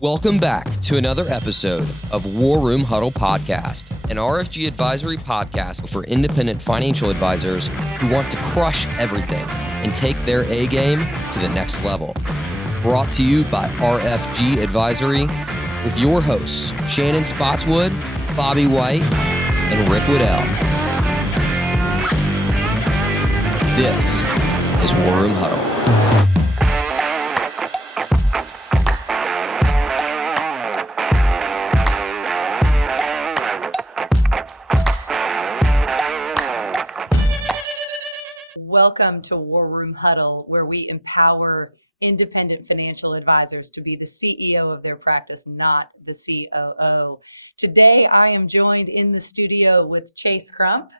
Welcome back to another episode of War Room Huddle Podcast, an RFG Advisory podcast for independent financial advisors who want to crush everything and take their A game to the next level. Brought to you by RFG Advisory with your hosts, Shannon Spotswood, Bobby White, and Rick Woodell. This is War Room Huddle. Welcome to War Room Huddle, where we empower independent financial advisors to be the CEO of their practice, not the COO. Today, I am joined in the studio with Chase Crump.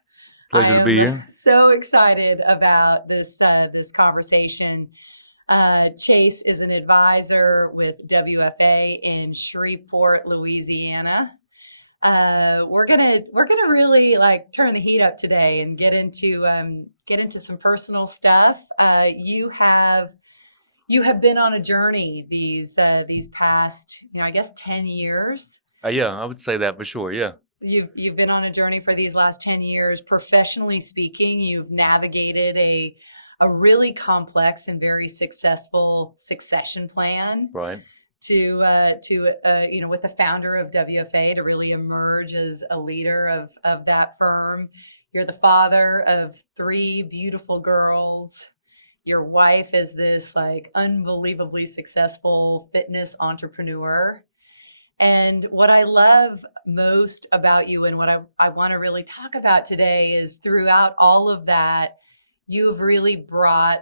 Pleasure to be here. So excited about this conversation. Chase is an advisor with WFA in Shreveport, Louisiana. We're gonna really turn the heat up today and get into some personal stuff. You have been on a journey these past, I guess 10 years. Yeah, I would say that for sure. Yeah. You've been on a journey for these last 10 years. Professionally speaking, you've navigated a really complex and very successful succession plan. Right. To with the founder of WFA to really emerge as a leader of that firm. You're the father of 3 beautiful girls. Your wife is this unbelievably successful fitness entrepreneur. And what I love most about you and what I want to really talk about today is throughout all of that, you've really brought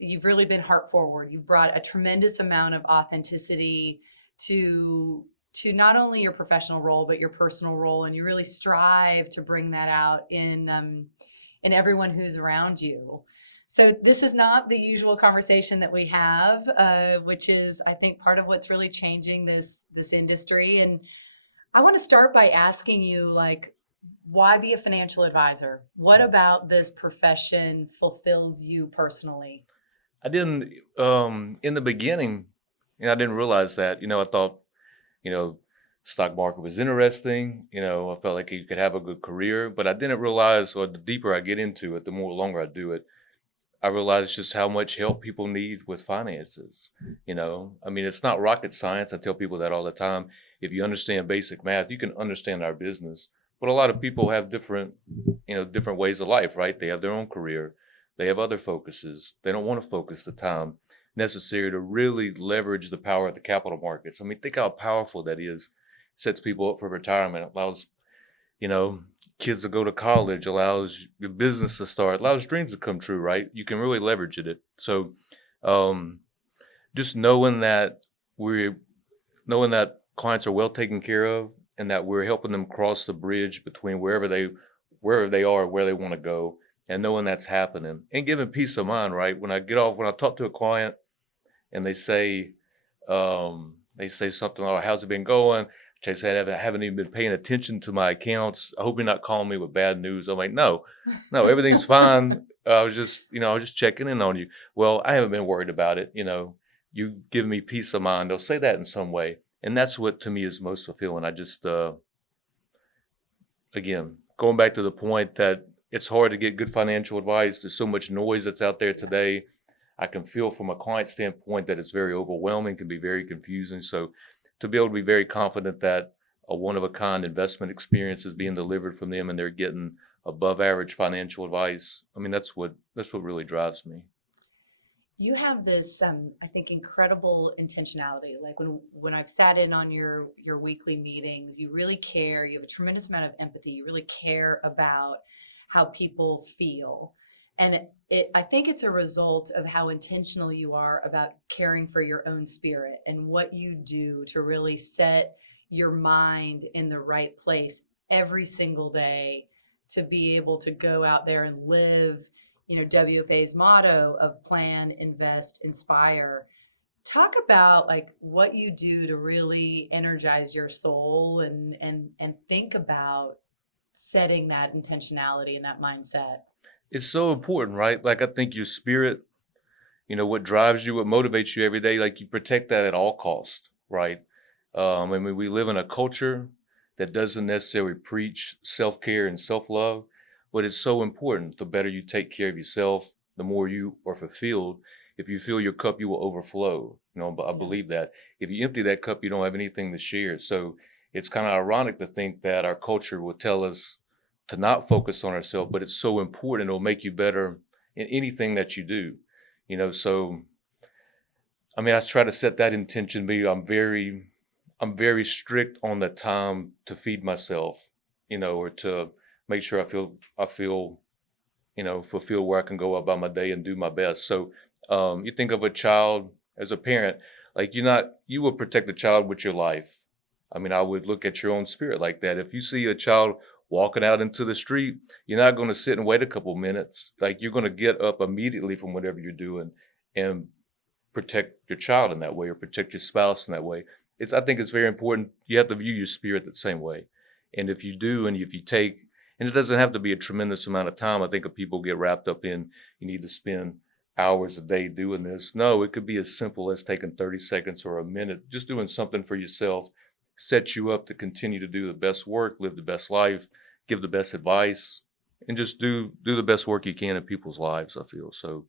you've really been heart forward. You've brought a tremendous amount of authenticity to not only your professional role, but your personal role. And you really strive to bring that out in everyone who's around you. So this is not the usual conversation that we have, which is, I think, part of what's really changing this industry. And I want to start by asking you, why be a financial advisor? What about this profession fulfills you personally? I didn't, in the beginning, I didn't realize that. I thought, stock market was interesting. I felt like you could have a good career, but I didn't realize, or the deeper I get into it, the longer I do it, I realized just how much help people need with finances. It's not rocket science. I tell people that all the time. If you understand basic math, you can understand our business. But a lot of people have different ways of life, right? They have their own career. They have other focuses. They don't want to focus the time necessary to really leverage the power of the capital markets. Think how powerful that is. Sets people up for retirement. Allows, kids to go to college. Allows your business to start. Allows dreams to come true, right? You can really leverage it. So, just knowing that clients are well taken care of and that we're helping them cross the bridge between wherever they are, where they want to go. And knowing that's happening and giving peace of mind, right? When I talk to a client and they say something like, how's it been going? Chase, I haven't even been paying attention to my accounts. I hope you're not calling me with bad news. I'm like, no, everything's fine. I was just checking in on you. Well, I haven't been worried about it. You give me peace of mind. They'll say that in some way. And that's what to me is most fulfilling. I just, again, going back to the point that it's hard to get good financial advice. There's so much noise that's out there today. I can feel from a client standpoint that it's very overwhelming, can be very confusing. So to be able to be very confident that a one-of-a-kind investment experience is being delivered from them and they're getting above average financial advice, that's what really drives me. You have this, I think, incredible intentionality. When I've sat in on your weekly meetings, you really care. You have a tremendous amount of empathy. You really care about how people feel. And I think it's a result of how intentional you are about caring for your own spirit and what you do to really set your mind in the right place every single day to be able to go out there and live, WFA's motto of plan, invest, inspire. Talk about what you do to really energize your soul and think about setting that intentionality and that mindset. It's so important, right? I think your spirit, what drives you, what motivates you every day, you protect that at all costs, right? I mean, we live in a culture that doesn't necessarily preach self-care and self-love, but it's so important. The better you take care of yourself, the more you are fulfilled. If you fill your cup, you will overflow. But I believe that. If you empty that cup, you don't have anything to share. So it's kind of ironic to think that our culture will tell us to not focus on ourselves, but it's so important. It'll make you better in anything that you do. So I mean, I try to set that intention. I'm very strict on the time to feed myself, or to make sure I feel, fulfilled, where I can go about my day and do my best. So, you think of a child as a parent, like you will protect the child with your life. I mean, I would look at your own spirit like that. If you see a child walking out into the street, you're not going to sit and wait a couple minutes. Like, you're going to get up immediately from whatever you're doing and protect your child in that way, or protect your spouse in that way. I think it's very important. You have to view your spirit the same way. And if you do, and if you take, and it doesn't have to be a tremendous amount of time. I think if people get wrapped up in, you need to spend hours a day doing this. No, it could be as simple as taking 30 seconds or a minute, just doing something for yourself, set you up to continue to do the best work, live the best life, give the best advice, and just do the best work you can in people's lives, I feel. So,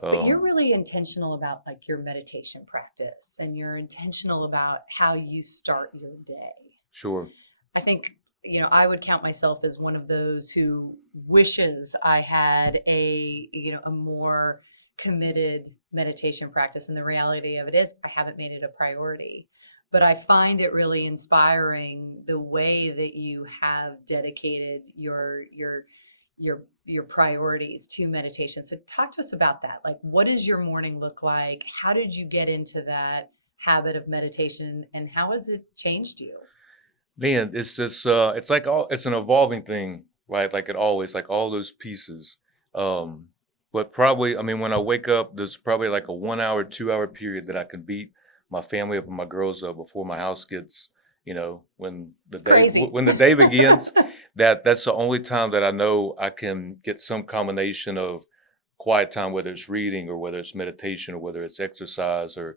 but you're really intentional about like your meditation practice, and you're intentional about how you start your day. Sure. I think, I would count myself as one of those who wishes I had a more committed meditation practice. And the reality of it is I haven't made it a priority, but I find it really inspiring the way that you have dedicated your priorities to meditation. So talk to us about that. Like, what does your morning look like? How did you get into that habit of meditation, and how has it changed you? Man, it's just it's an evolving thing, right? Like it always, like all those pieces. But probably, I mean, when I wake up, there's probably like a 1 hour, 2 hour period that I can beat my family up and my girls up before my house gets, when Crazy. when the day begins. That's the only time that I know I can get some combination of quiet time, whether it's reading or whether it's meditation or whether it's exercise or,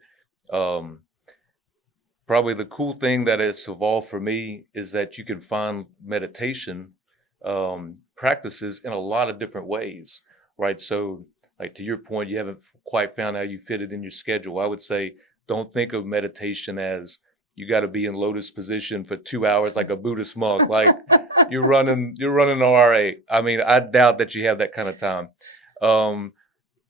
probably the cool thing that it's evolved for me is that you can find meditation practices in a lot of different ways, right? So, like to your point, you haven't quite found how you fit it in your schedule. I would say don't think of meditation as you got to be in lotus position for 2 hours like a Buddhist monk. Like you're running an RA. I mean, I doubt that you have that kind of time.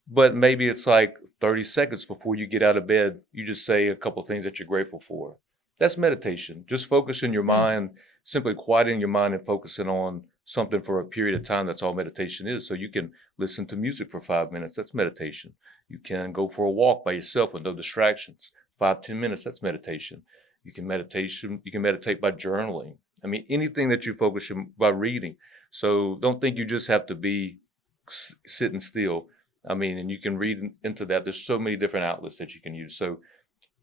But maybe it's like 30 seconds before you get out of bed, you just say a couple things that you're grateful for. That's meditation. Just focusing your mind, simply quieting your mind and focusing on something for a period of time. That's all meditation is. So you can listen to music for 5 minutes. That's meditation. You can go for a walk by yourself with no distractions. 5-10 minutes. That's meditation. You can meditate by journaling. I mean, anything that you focus on by reading. So don't think you just have to be sitting still. I mean, and you can read into that. There's so many different outlets that you can use. So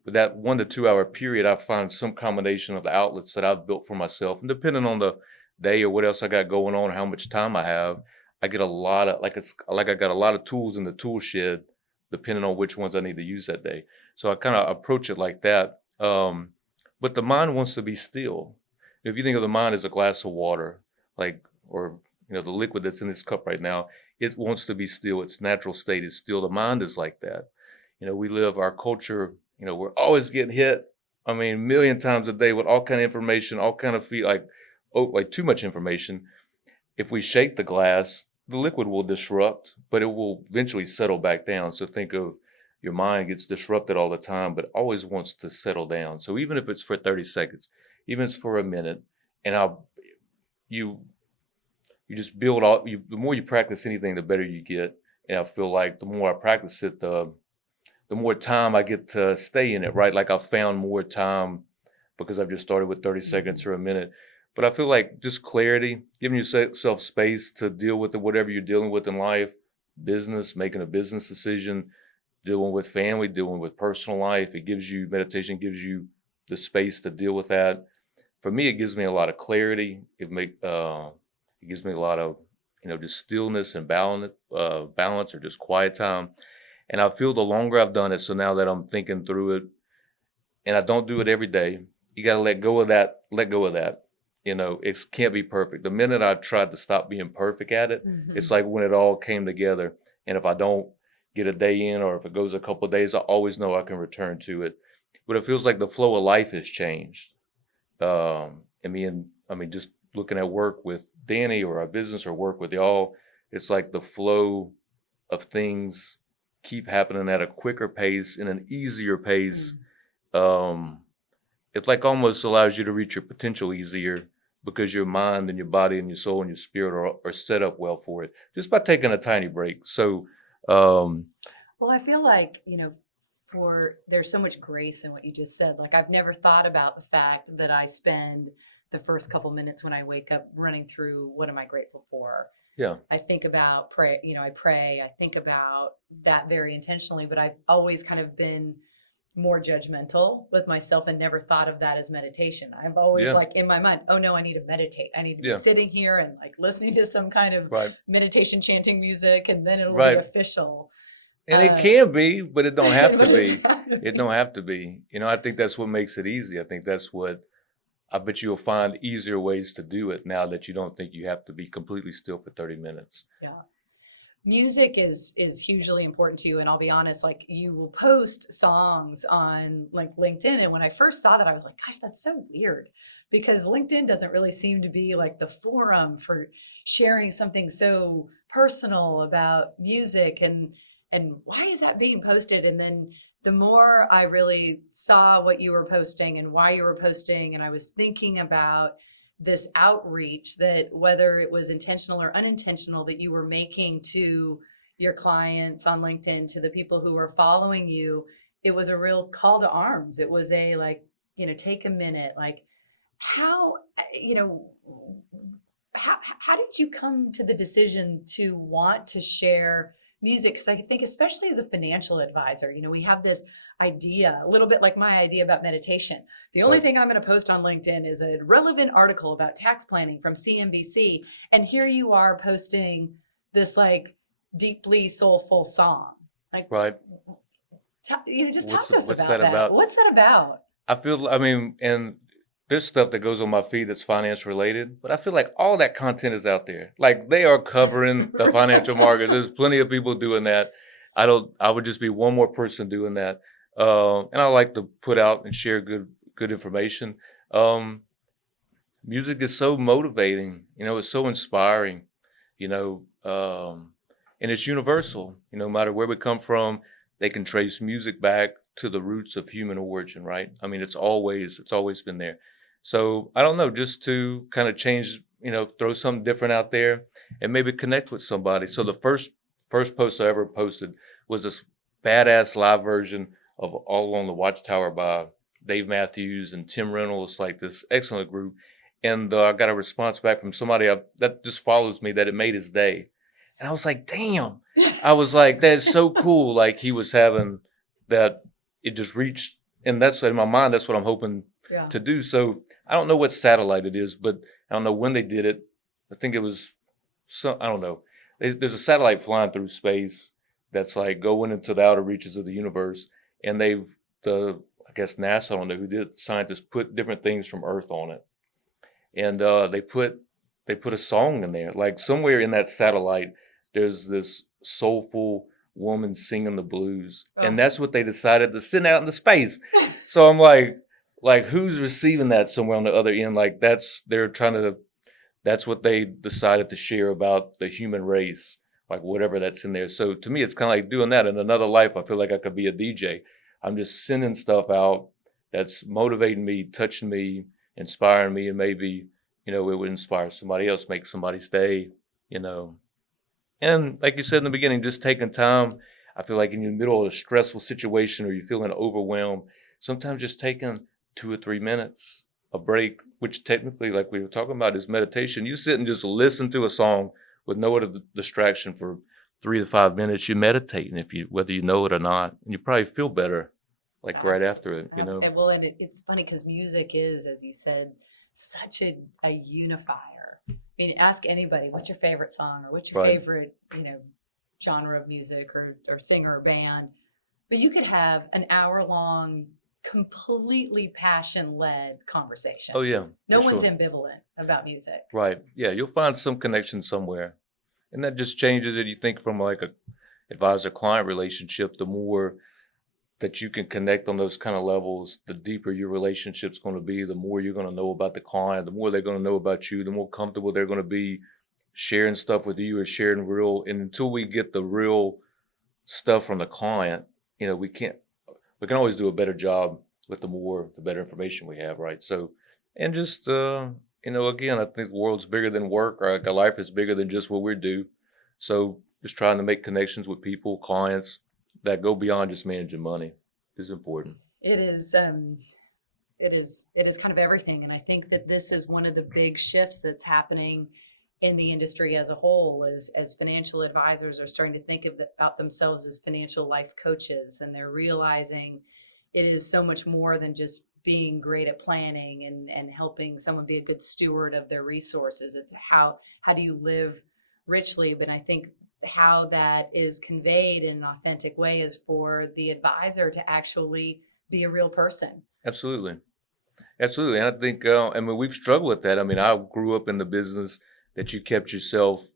with that 1 to 2 hour period, I find some combination of the outlets that I've built for myself. And depending on the day or what else I got going on or how much time I have, I get a lot of, I got a lot of tools in the tool shed, depending on which ones I need to use that day. So I kind of approach it like that. But the mind wants to be still. If you think of the mind as a glass of water, or the liquid that's in this cup right now, it wants to be still. Its natural state is still. The mind is like that. We live our culture, we're always getting hit, I mean, a million times a day with all kind of information, all kind of like too much information. If we shake the glass, the liquid will disrupt, but it will eventually settle back down. So think of your mind gets disrupted all the time, but always wants to settle down. So even if it's for 30 seconds, even if it's for a minute, and you just build the more you practice anything, the better you get. And I feel like the more I practice it, the more time I get to stay in it, right? Like I've found more time because I've just started with 30 seconds or a minute. But I feel like just clarity, giving yourself space to deal with whatever you're dealing with in life, business, making a business decision, dealing with family, dealing with personal life. Meditation gives you the space to deal with that. For me, it gives me a lot of clarity. It gives me a lot of, just stillness and balance or just quiet time. And I feel the longer I've done it, so now that I'm thinking through it, and I don't do it every day. You got to let go of that. Let go of that. You know, it can't be perfect. The minute I tried to stop being perfect at it, it's like when it all came together. And if I don't get a day in, or if it goes a couple of days, I always know I can return to it. But it feels like the flow of life has changed. Just looking at work with Dany or our business or work with y'all, it's like the flow of things keep happening at a quicker pace and an easier pace. It like almost allows you to reach your potential easier because your mind and your body and your soul and your spirit are set up well for it just by taking a tiny break. So, well, I feel like, there's so much grace in what you just said. Like, I've never thought about the fact that I spend the first couple minutes when I wake up running through what am I grateful for. Yeah. I think about I pray, I think about that very intentionally, but I've always kind of been more judgmental with myself and never thought of that as meditation. I've always like in my mind, oh no, I need to meditate. I need to be sitting here and like listening to some kind of meditation chanting music, and then it'll be official. And it can be, but it don't have to be. It don't have to be. I think that's what makes it easy. I think that's what, I bet you'll find easier ways to do it now that you don't think you have to be completely still for 30 minutes. Yeah. Music is hugely important to you. And I'll be honest, like, you will post songs on like LinkedIn. And when I first saw that, I was like, gosh, that's so weird, because LinkedIn doesn't really seem to be like the forum for sharing something so personal about music. And why is that being posted? And then the more I really saw what you were posting and why you were posting, and I was thinking about this outreach, that whether it was intentional or unintentional, that you were making to your clients on LinkedIn, to the people who were following you, it was a real call to arms. It was a take a minute. Like, how did you come to the decision to want to share music? Because I think, especially as a financial advisor, we have this idea, a little bit like my idea about meditation. The only thing I'm going to post on LinkedIn is a relevant article about tax planning from CNBC. And here you are posting this like deeply soulful song. Like, just talk to us about that. What's that about? And there's stuff that goes on my feed that's finance related, but I feel like all that content is out there. Like, they are covering the financial markets. There's plenty of people doing that. I would just be one more person doing that. And I like to put out and share good information. Music is so motivating, it's so inspiring, and it's universal. No matter where we come from, they can trace music back to the roots of human origin, right? It's always been there. So I don't know, just to kind of change, throw something different out there and maybe connect with somebody. So the first post I ever posted was this badass live version of All Along the Watchtower by Dave Matthews and Tim Reynolds, like this excellent group. And I got a response back from somebody that just follows me that it made his day. And I was like, damn. I was like, that's so cool. Like, he was having that, it just reached. And that's in my mind, that's what I'm hoping to do. So I don't know what satellite it is, but I don't know when they did it. I think it was I don't know. There's a satellite flying through space that's like going into the outer reaches of the universe. And I guess NASA, I don't know who did it, scientists put different things from Earth on it. And they put a song in there. Like, somewhere in that satellite, there's this soulful woman singing the blues. And that's what they decided to send out into space. So I'm like, who's receiving that somewhere on the other end? Like, that's what they decided to share about the human race, like whatever that's in there. So to me, it's kind of like doing that in another life. I feel like I could be a DJ. I'm just sending stuff out that's motivating me, touching me, inspiring me, and maybe, it would inspire somebody else, make somebody's day, And like you said in the beginning, just taking time. I feel like in the middle of a stressful situation or you're feeling overwhelmed, sometimes just taking 2 or 3 minutes, a break, which technically, like we were talking about, is meditation. You sit and just listen to a song with no other distraction for 3 to 5 minutes. You're meditating, whether you know it or not, and you probably feel better, like right after it, And it's funny because music is, as you said, such a unifier. Ask anybody, what's your favorite song, or what's your favorite, genre of music or singer or band? But you could have an hour-long completely passion-led conversation. Oh yeah. No for one's sure. ambivalent about music. Right. Yeah, you'll find some connection somewhere. And that just changes it. You think from like a advisor-client relationship, the more that you can connect on those kind of levels, the deeper your relationship's going to be, the more you're going to know about the client, the more they're going to know about you, the more comfortable they're going to be sharing stuff with you or sharing real. And until we get the real stuff from the client, we can always do a better job with the better information we have, right? So, and just, again, I think the world's bigger than work, or like our life is bigger than just what we do. So just trying to make connections with people, clients that go beyond just managing money is important. It is kind of everything. And I think that this is one of the big shifts that's happening in the industry as a whole, as financial advisors are starting to think about themselves as financial life coaches, and they're realizing it is so much more than just being great at planning and helping someone be a good steward of their resources. It's how do you live richly? But I think how that is conveyed in an authentic way is for the advisor to actually be a real person. Absolutely. Absolutely. And I think, we've struggled with that. I grew up in the business that you kept yourself,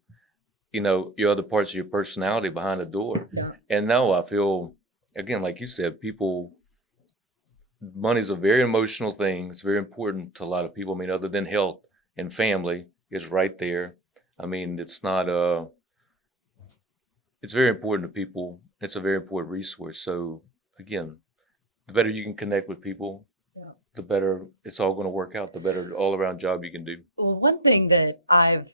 your other parts of your personality behind the door. Yeah. And now I feel, again, like you said, money's a very emotional thing. It's very important to a lot of people. Other than health and family is right there. It's not it's very important to people. It's a very important resource. So again, the better you can connect with people, the better it's all going to work out, the better all around job you can do. Well, one thing that I've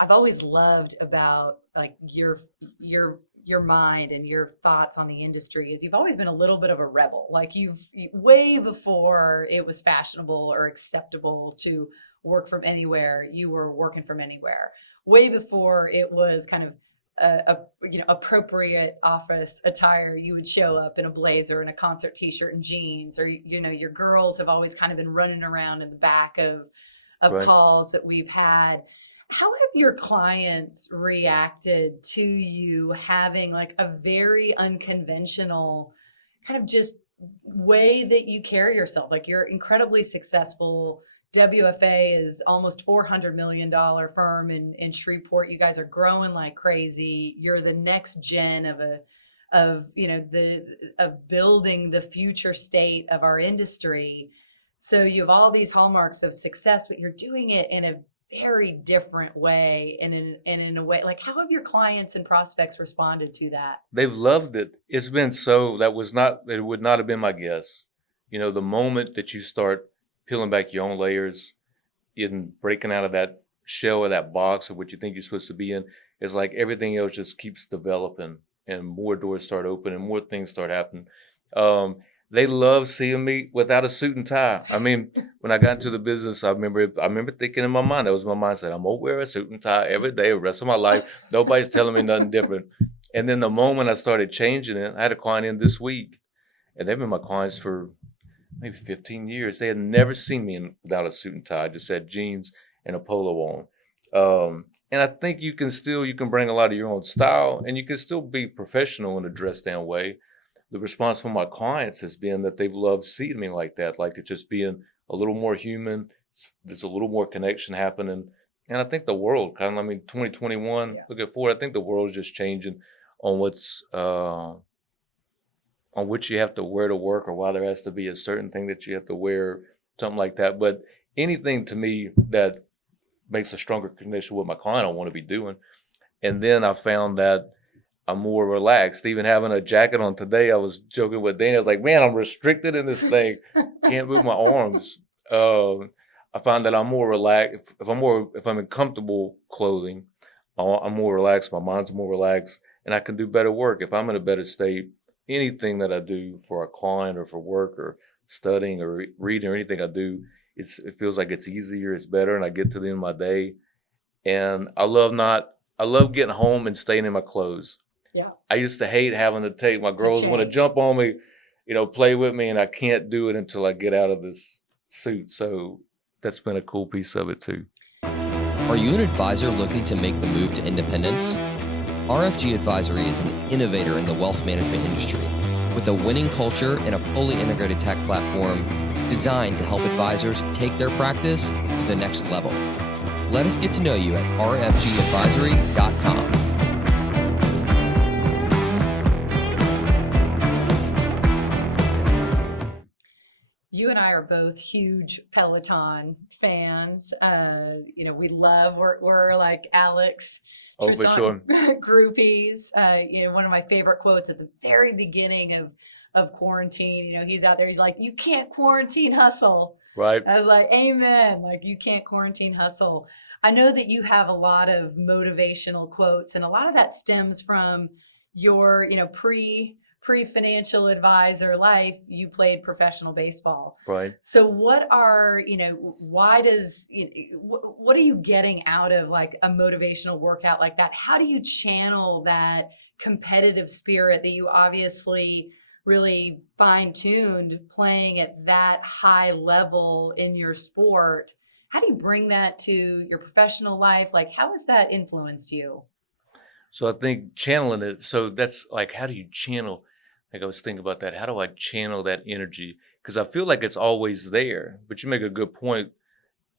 always loved about like your mind and your thoughts on the industry is you've always been a little bit of a rebel. Like way before it was fashionable or acceptable to work from anywhere, you were working from anywhere. Way before it was kind of appropriate office attire, you would show up in a blazer and a concert t-shirt and jeans, or your girls have always kind of been running around in the back of Right. calls that we've had. How have your clients reacted to you having like a very unconventional kind of just way that you carry yourself? Like, you're incredibly successful. WFA is almost $400 million firm in Shreveport. You guys are growing like crazy. You're the next gen of building the future state of our industry. So you have all these hallmarks of success, but you're doing it in a very different way, and in a way, like, how have your clients and prospects responded to that? They've loved it. It's been it would not have been my guess. The moment that you start peeling back your own layers and breaking out of that shell or that box of what you think you're supposed to be in, it's like everything else just keeps developing and more doors start opening, more things start happening. They love seeing me without a suit and tie. When I got into the business, I remember thinking in my mind, that was my mindset, I'm gonna wear a suit and tie every day, the rest of my life. Nobody's telling me nothing different. And then the moment I started changing it, I had a client in this week, and they've been my clients for maybe 15 years. They had never seen me without a suit and tie. I just had jeans and a polo on. And I think you can bring a lot of your own style, and you can still be professional in a dressed down way. The response from my clients has been that they've loved seeing me like that, like it's just being a little more human. There's a little more connection happening. And I think the world 2021, looking forward, I think the world's just changing on on which you have to wear to work, or why there has to be a certain thing that you have to wear, something like that. But anything to me that makes a stronger connection with my client, I want to be doing. And then I found that I'm more relaxed. Even having a jacket on today, I was joking with Dany. I was like, man, I'm restricted in this thing. Can't move my arms. I find that I'm more relaxed. If I'm in comfortable clothing, I'm more relaxed. My mind's more relaxed, and I can do better work. If I'm in a better state, anything that I do for a client or for work or studying or reading or anything I do, it feels like it's easier, it's better, and I get to the end of my day. And I love getting home and staying in my clothes. Yeah. I used to hate having to take my girls want to jump on me, play with me, and I can't do it until I get out of this suit. So that's been a cool piece of it too. Are you an advisor looking to make the move to independence? RFG Advisory is an innovator in the wealth management industry. with a winning culture and a fully integrated tech platform designed to help advisors take their practice to the next level. Let us get to know you at rfgadvisory.com. You and I are both huge Peloton fans. We're like Alex Oh, for sure. groupies. One of my favorite quotes at the very beginning of quarantine, he's out there, he's like, you can't quarantine hustle. Right. I was like, amen. Like, you can't quarantine hustle. I know that you have a lot of motivational quotes, and a lot of that stems from your, pre-financial advisor life. You played professional baseball. Right. So what are are you getting out of like a motivational workout like that? How do you channel that competitive spirit that you obviously really fine-tuned playing at that high level in your sport? How do you bring that to your professional life? Like, how has that influenced you? So I think channeling it. So that's like, how do you channel? Like I was thinking about that. How do I channel that energy? Because I feel like it's always there. But you make a good point.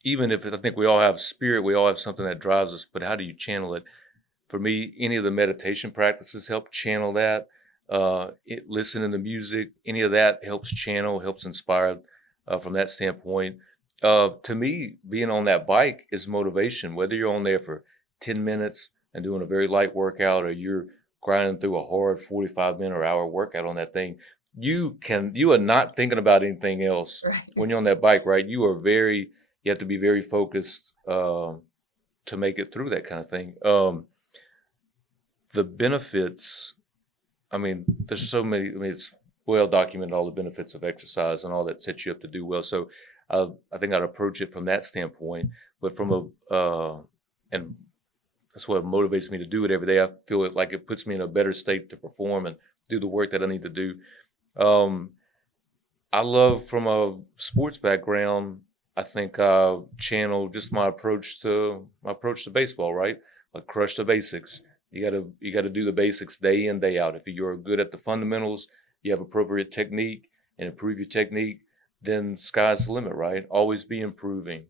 Even if I think we all have spirit, we all have something that drives us. But how do you channel it? For me, any of the meditation practices help channel that. Listening to music, any of that helps channel, helps inspire from that standpoint. To me, being on that bike is motivation. Whether you're on there for 10 minutes and doing a very light workout, or you're grinding through a hard 45-minute or hour workout on that thing, you are not thinking about anything else. Right. When you're on that bike, right? You have to be very focused to make it through that kind of thing. The benefits, there's so many. it's well documented, all the benefits of exercise and all that sets you up to do well. So I think I'd approach it from that standpoint, but from and that's what motivates me to do it every day. I feel like it puts me in a better state to perform and do the work that I need to do. I love, from a sports background, I think I channel just my approach to baseball, right? Like, crush the basics. You gotta do the basics day in, day out. If you're good at the fundamentals, you have appropriate technique and improve your technique, then sky's the limit, right? Always be improving.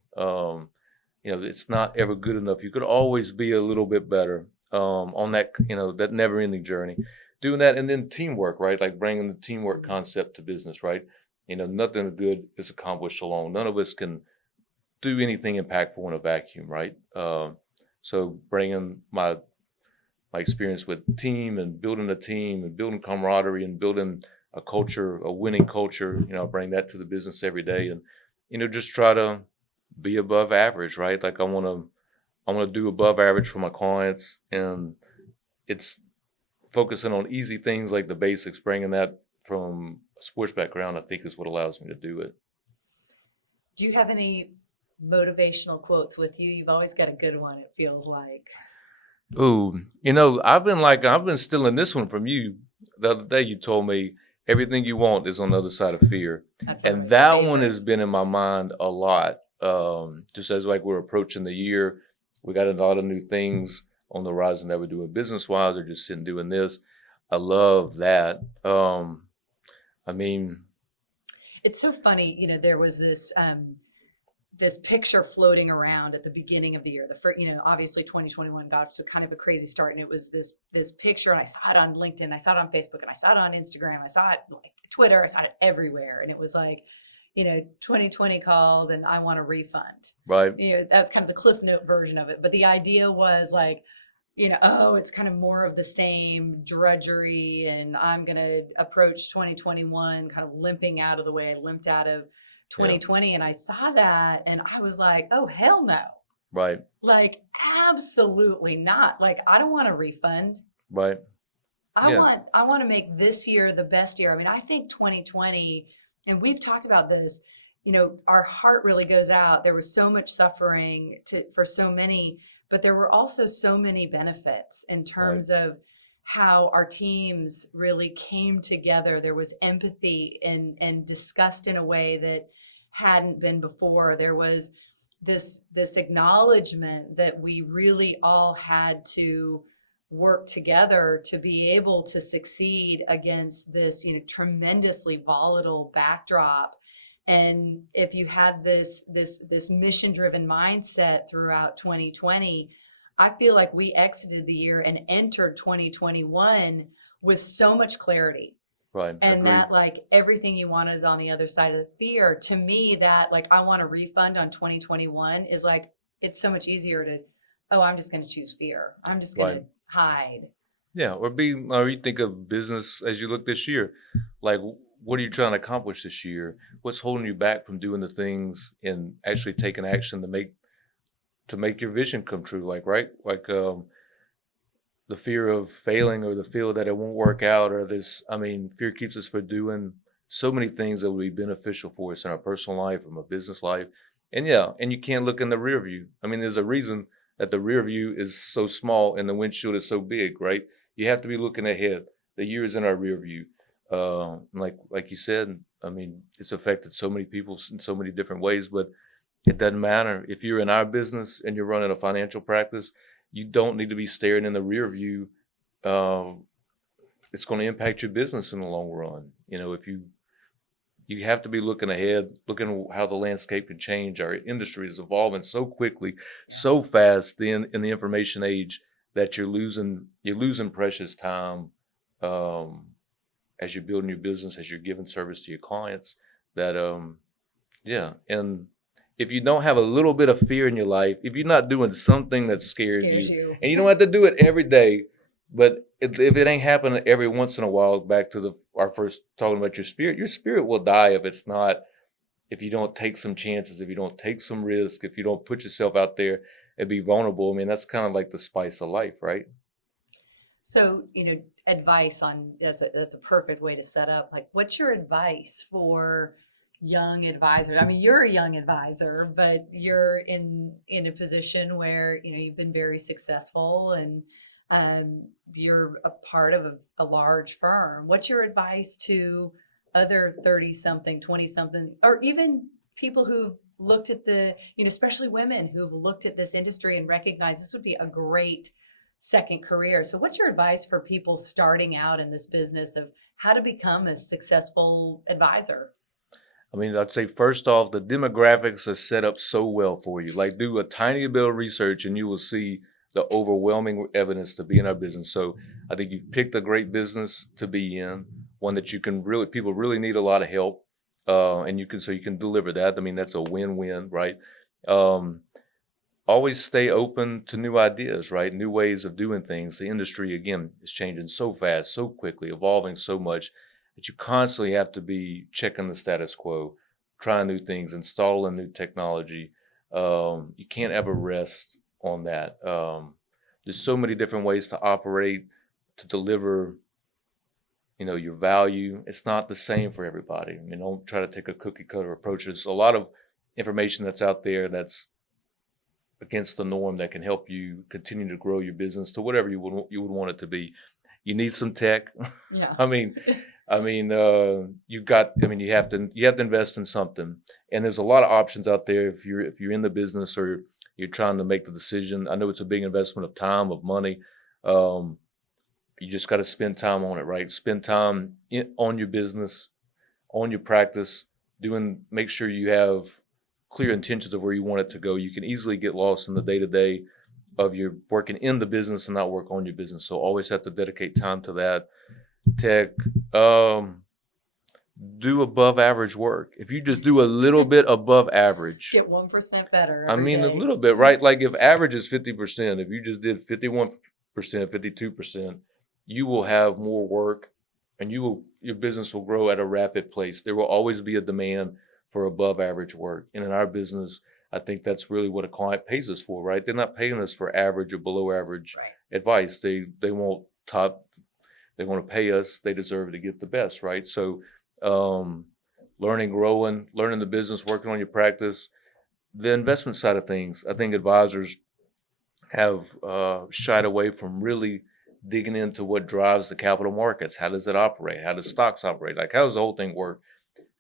It's not ever good enough. You could always be a little bit better on that, that never-ending journey. Doing that, and then teamwork, right? Like bringing the teamwork concept to business, right? Nothing good is accomplished alone. None of us can do anything impactful in a vacuum, right? So bringing my experience with team and building a team and building camaraderie and building a culture, a winning culture, bring that to the business every day, and just try to be above average, right? Like I want to do above average for my clients, and it's focusing on easy things like the basics. Bringing that from a sports background, I think, is what allows me to do it. Do you have any motivational quotes with you? You've always got a good one, it feels like. Ooh, I've been stealing this one from you. The other day you told me everything you want is on the other side of fear. And that one has been in my mind a lot. Just as like we're approaching the year, we got a lot of new things on the horizon that we're doing business-wise, or just sitting doing this. I love that. It's so funny, there was this picture floating around at the beginning of the year. Obviously 2021 got off to kind of a crazy start, and it was this picture, and I saw it on LinkedIn, I saw it on Facebook, and I saw it on Instagram, I saw it like Twitter, I saw it everywhere, and it was like, 2020 called and I want a refund. Right. That's kind of the Cliff Note version of it. But the idea was like, it's kind of more of the same drudgery, and I'm going to approach 2021 kind of limping out of the way I limped out of 2020. Yeah. And I saw that and I was like, oh, hell no. Right. Like, absolutely not. Like, I don't want a refund. Right. I want to make this year the best year. I think 2020, and we've talked about this, our heart really goes out. There was so much suffering for so many, but there were also so many benefits in terms of how our teams really came together. There was empathy and discussed in a way that hadn't been before. There was this acknowledgement that we really all had to work together to be able to succeed against this, tremendously volatile backdrop. And if you had this mission driven mindset throughout 2020, I feel like we exited the year and entered 2021 with so much clarity. Right. And Agreed. that like everything you want is on the other side of the fear. To me, that like I want a refund on 2021 is like, it's so much easier to, I'm just going to choose fear. I'm just going to hide. Yeah. Or you think of business as you look this year, like what are you trying to accomplish this year? What's holding you back from doing the things and actually taking action to make your vision come true? Like, right. Like, the fear of failing or the fear that it won't work out or fear keeps us from doing so many things that would be beneficial for us in our personal life, in our business life. And you can't look in the rear view. I mean, there's a reason that the rear view is so small and the windshield is so big, right? You have to be looking ahead. The year is in our rear view. Like you said, I mean, it's affected so many people in so many different ways, but it doesn't matter. If you're in our business and you're running a financial practice, you don't need to be staring in the rear view. It's going to impact your business in the long run. If you have to be looking ahead, looking at how the landscape can change. Our industry is evolving so quickly, so fast in the information age that you're losing precious time as you're building your business, as you're giving service to your clients. And if you don't have a little bit of fear in your life, if you're not doing something that scares you, and you don't have to do it every day, but if it ain't happening every once in a while, back to our first talking about your spirit will die if you don't take some chances, if you don't take some risk, if you don't put yourself out there and be vulnerable. I mean, that's kind of like the spice of life, right? So, advice on, that's a perfect way to set up. Like, what's your advice for young advisors? I mean, you're a young advisor, but you're in a position where, you've been very successful and you're a part of a large firm. What's your advice to other 30-something, 20-something, or even people who've looked at especially women who've looked at this industry and recognized this would be a great second career? So what's your advice for people starting out in this business of how to become a successful advisor? I mean, I'd say first off, the demographics are set up so well for you. Like, do a tiny bit of research and you will see the overwhelming evidence to be in our business. So I think you've picked a great business to be in, one that people really need a lot of help. And you can deliver that. I mean, that's a win-win, right? Always stay open to new ideas, right? New ways of doing things. The industry, again, is changing so fast, so quickly, evolving so much that you constantly have to be checking the status quo, trying new things, installing new technology. You can't ever rest on that. There's so many different ways to operate, to deliver, your value. It's not the same for everybody. I mean, don't try to take a cookie cutter approach. There's a lot of information that's out there that's against the norm that can help you continue to grow your business to whatever you would want it to be. You need some tech. Yeah. You have to invest in something, and there's a lot of options out there if you're in the business or you're trying to make the decision. I know it's a big investment of time, of money. You just got to spend time on it, right? Spend time on your business, on your practice, make sure you have clear intentions of where you want it to go. You can easily get lost in the day-to-day of your working in the business and not work on your business. So always have to dedicate time to that. Tech, do above average work. If you just do a little bit above average, get 1% better. A little bit, right? Like if average is 50%, if you just did 51%, 52%, you will have more work and your business will grow at a rapid pace. There will always be a demand for above average work. And in our business, I think that's really what a client pays us for, right? They're not paying us for average or below average advice. They want they want to pay us. They deserve to get the best, right? So learning the business, working on your practice. The investment side of things, I think advisors have shied away from really digging into what drives the capital markets. How does it operate? How does stocks operate? Like, how does the whole thing work?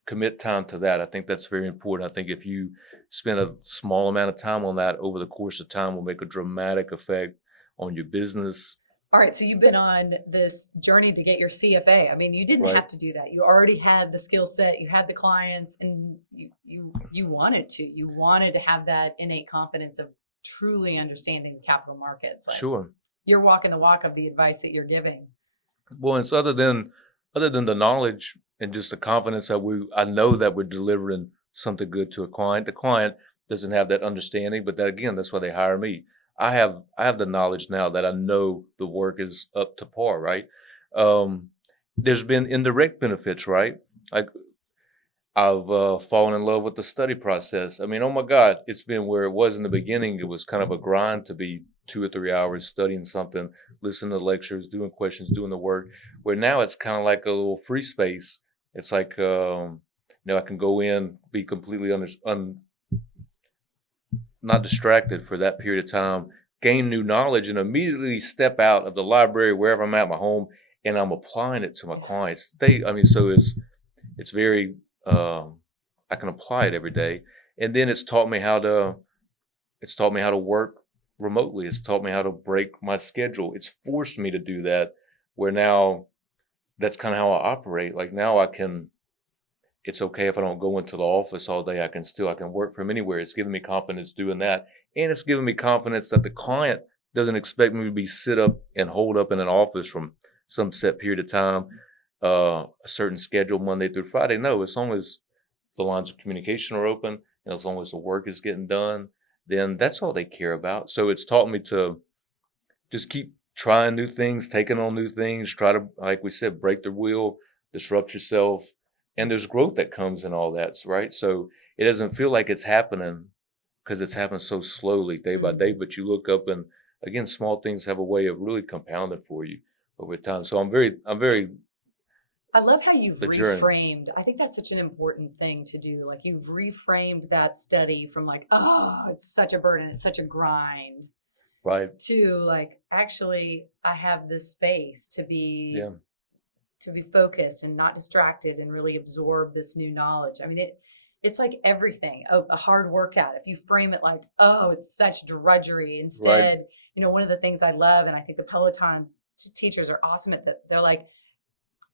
Commit time to that. I think that's very important. I think if you spend a small amount of time on that over the course of time will make a dramatic effect on your business, All right, so you've been on this journey to get your CFA. I mean, you didn't Right. have to do that. You already had the skill set, you had the clients, and you wanted to. You wanted to have that innate confidence of truly understanding capital markets. Like Sure. you're walking the walk of the advice that you're giving. Well, it's other than the knowledge and just the confidence that I know that we're delivering something good to a client. The client doesn't have that understanding, but that again, that's why they hire me. I have the knowledge now that I know the work is up to par, right? Um, there's been indirect benefits, right? Like I've fallen in love with the study process. I mean, oh my God, it's been where it was in the beginning. It was kind of a grind to be 2 or 3 hours studying something, listening to lectures, doing questions, doing the work. Where now it's kind of like a little free space. It's like, I can go in, be completely not distracted for that period of time, gain new knowledge, and immediately step out of the library, wherever I'm at, my home, and I'm applying it to my clients. So it's very, I can apply it every day. And then it's taught me how to work remotely. It's taught me how to break my schedule. It's forced me to do that, where now that's kind of how I operate. Like now it's okay if I don't go into the office all day. I can work from anywhere. It's giving me confidence doing that. And it's giving me confidence that the client doesn't expect me to be sit up and hold up in an office from some set period of time, a certain schedule Monday through Friday. No, as long as the lines of communication are open and as long as the work is getting done, then that's all they care about. So it's taught me to just keep trying new things, taking on new things, try to, like we said, break the wheel, disrupt yourself. And there's growth that comes in all that, right? So it doesn't feel like it's happening because it's happened so slowly day by day, but you look up and again, small things have a way of really compounding for you over time. So I'm very I love how you've the journey. reframed. I think that's such an important thing to do. Like you've reframed that study from like, oh, it's such a burden, it's such a grind, Right. to like, actually, I have this space to be Yeah. focused and not distracted and really absorb this new knowledge. I mean, it's like everything, a hard workout. If you frame it like, oh, it's such drudgery, instead, one of the things I love, and I think the Peloton teachers are awesome at that. They're like,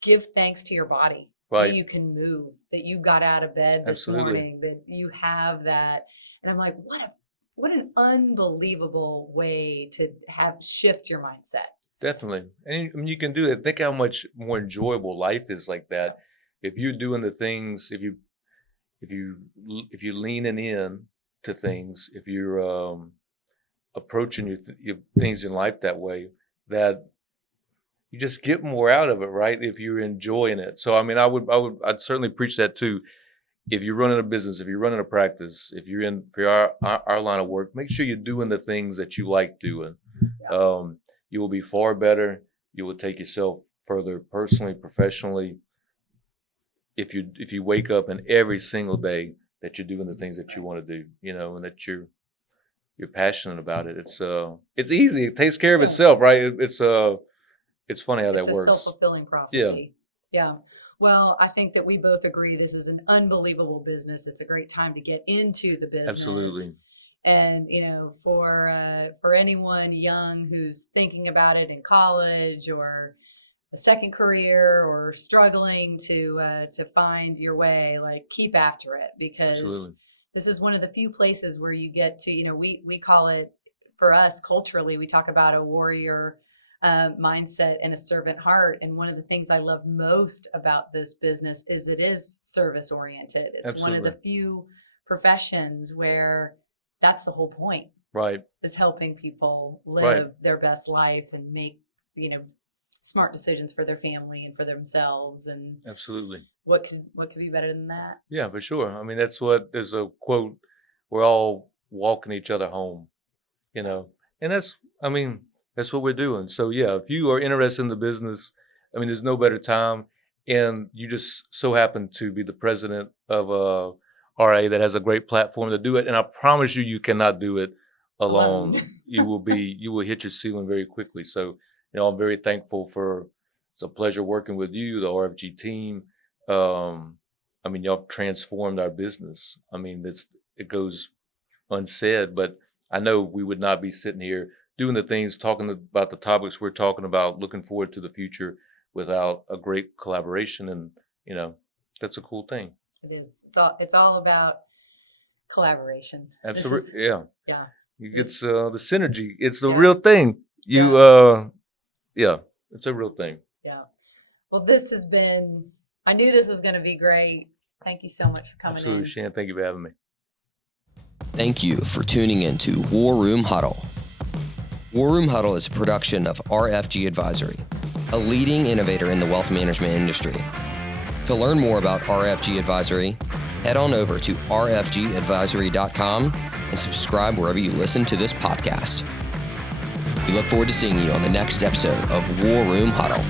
give thanks to your body Right. that you can move, that you got out of bed this Absolutely. morning, that you have that. And I'm like, what an unbelievable way to shift your mindset. Definitely. And I mean, you can do that. Think how much more enjoyable life is like that. If you're doing the things, if you leaning in to things, if you're approaching your things in life that way, that you just get more out of it, right? If you're enjoying it. So I mean, I'd certainly preach that too. If you're running a business, if you're running a practice, if you're in for our line of work, make sure you're doing the things that you like doing. Yeah. You will be far better. You will take yourself further personally, professionally. If you wake up and every single day that you're doing the things that you want to do, and that you're passionate about it. It's easy. It takes care of itself, right? It's funny how that It's a works. self-fulfilling prophecy. Yeah. Well, I think that we both agree this is an unbelievable business. It's a great time to get into the business. Absolutely. And for anyone young who's thinking about it in college or a second career or struggling to find your way, like keep after it, because Absolutely. this is one of the few places where you get to, we call it, for us culturally, we talk about a warrior mindset and a servant heart. And one of the things I love most about this business is it is service oriented. It's Absolutely. one of the few professions where that's the whole point, Right. is helping people live Right. their best life and make, smart decisions for their family and for themselves. And Absolutely. what could be better than that? Yeah, for sure. I mean, there's a quote, we're all walking each other home, and that's what we're doing. So yeah, if you are interested in the business, I mean, there's no better time. And you just so happen to be the president of a RA that has a great platform to do it. And I promise you cannot do it alone. You will hit your ceiling very quickly. So, I'm very thankful it's a pleasure working with you, the RFG team. I mean, y'all transformed our business. I mean, it goes unsaid, but I know we would not be sitting here doing the things, talking about the topics we're talking about, looking forward to the future without a great collaboration. And, that's a cool thing. It is. It's all about collaboration. Absolutely. Yeah. You get This- the synergy. It's the Yeah. real thing. It's a real thing. Yeah. Well, I knew this was going to be great. Thank you so much for coming Absolutely, in. Shan. Thank you for having me. Thank you for tuning in to War Room Huddle. War Room Huddle is a production of RFG Advisory, a leading innovator in the wealth management industry. To learn more about RFG Advisory, head on over to rfgadvisory.com and subscribe wherever you listen to this podcast. We look forward to seeing you on the next episode of War Room Huddle.